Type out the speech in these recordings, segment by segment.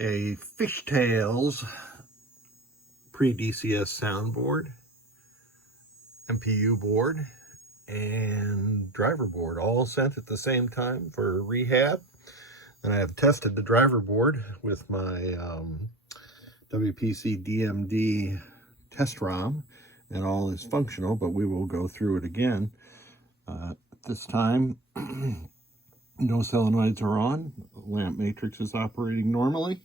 a FishTales pre-DCS soundboard, MPU board, and driver board, all sent at the same time for Rehab. And I have tested the driver board with my WPC DMD test ROM, and all is functional, but we will go through it again. This time, no solenoids are on, lamp matrix is operating normally.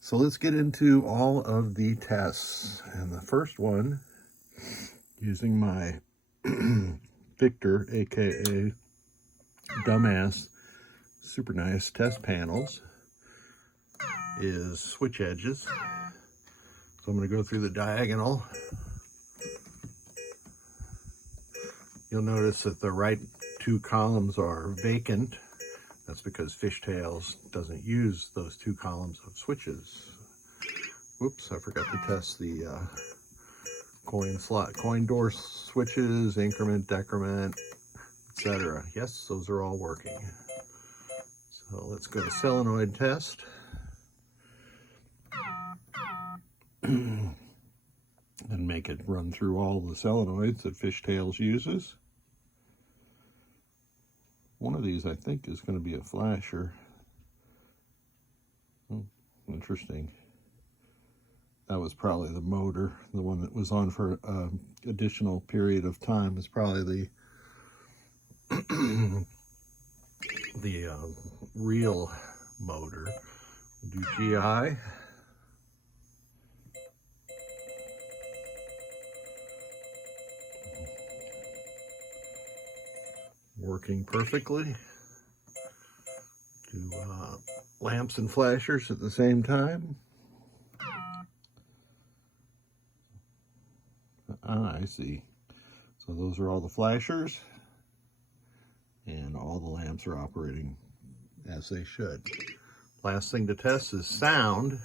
So let's get into all of the tests. And the first one, using my Victor, aka Dumbass, super nice test panels, is switch edges. So I'm going to go through the diagonal. You'll notice that the right two columns are vacant. That's because FishTales doesn't use those two columns of switches. Whoops, I forgot to test the coin door switches, increment, decrement, etc. Yes, those are all working. So let's go to solenoid test. And make it run through all the solenoids that FishTales uses. One of these, I think, is going to be a flasher. Oh, interesting. That was probably the motor. The one that was on for an additional period of time is probably the real motor. We'll do GI. Working perfectly. Do lamps and flashers at the same time. I see. So those are all the flashers, and all the lamps are operating as they should. Last thing to test is sound.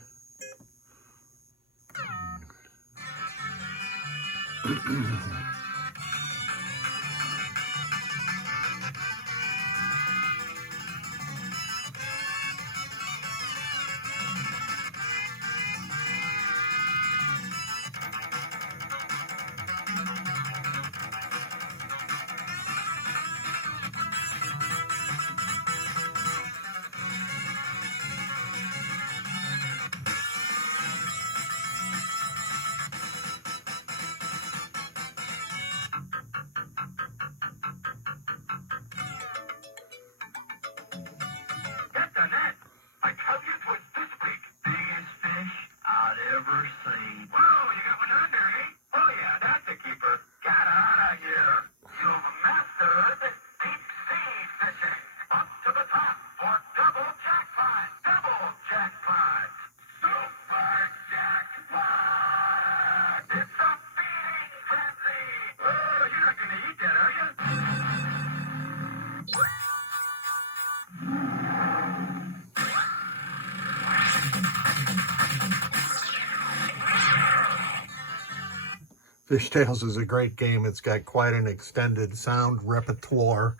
FishTales is a great game. It's got quite an extended sound repertoire.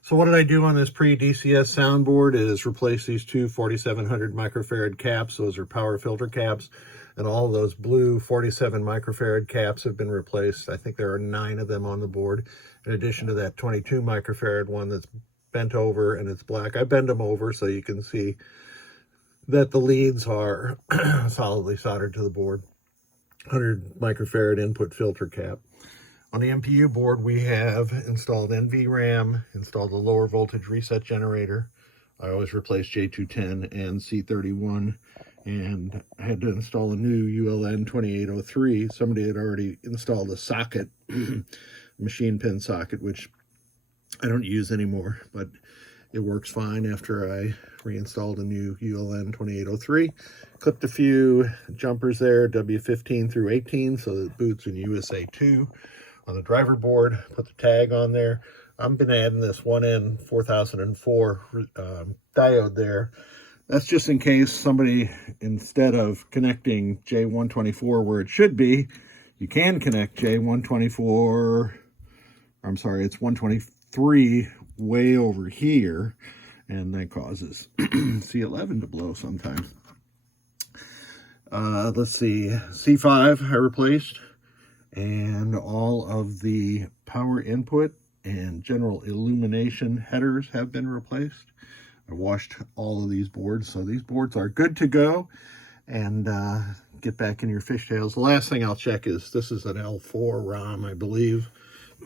So what did I do on this pre-DCS soundboard is replace these two 4700 microfarad caps. Those are power filter caps. And all of those blue 47 microfarad caps have been replaced. I think there are 9 of them on the board. In addition to that 22 microfarad one that's bent over and it's black. I bend them over so you can see that the leads are solidly soldered to the board. 100 microfarad input filter cap. On the MPU board, we have installed NVRAM, installed a lower voltage reset generator. I always replace J210 and C31, and I had to install a new ULN 2803. Somebody had already installed a socket, machine pin socket, which I don't use anymore, but it works fine after I reinstalled a new ULN 2803. Clipped a few jumpers there, W15 through 18, so that it boots in USA 2. On the driver board, put the tag on there. I've been adding this 1N 4004 diode there. That's just in case somebody, instead of connecting J124 where it should be, you can connect J124, I'm sorry, it's 123 way over here, and that causes C11 to blow sometimes. Let's see, C5 I replaced, and all of the power input and general illumination headers have been replaced. I washed all of these boards, so these boards are good to go. And get back in your fishtails. The last thing I'll check is, this is an L4 ROM, I believe.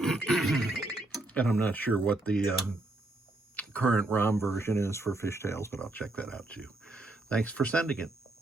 And I'm not sure what the current ROM version is for fishtails, but I'll check that out too. Thanks for sending it.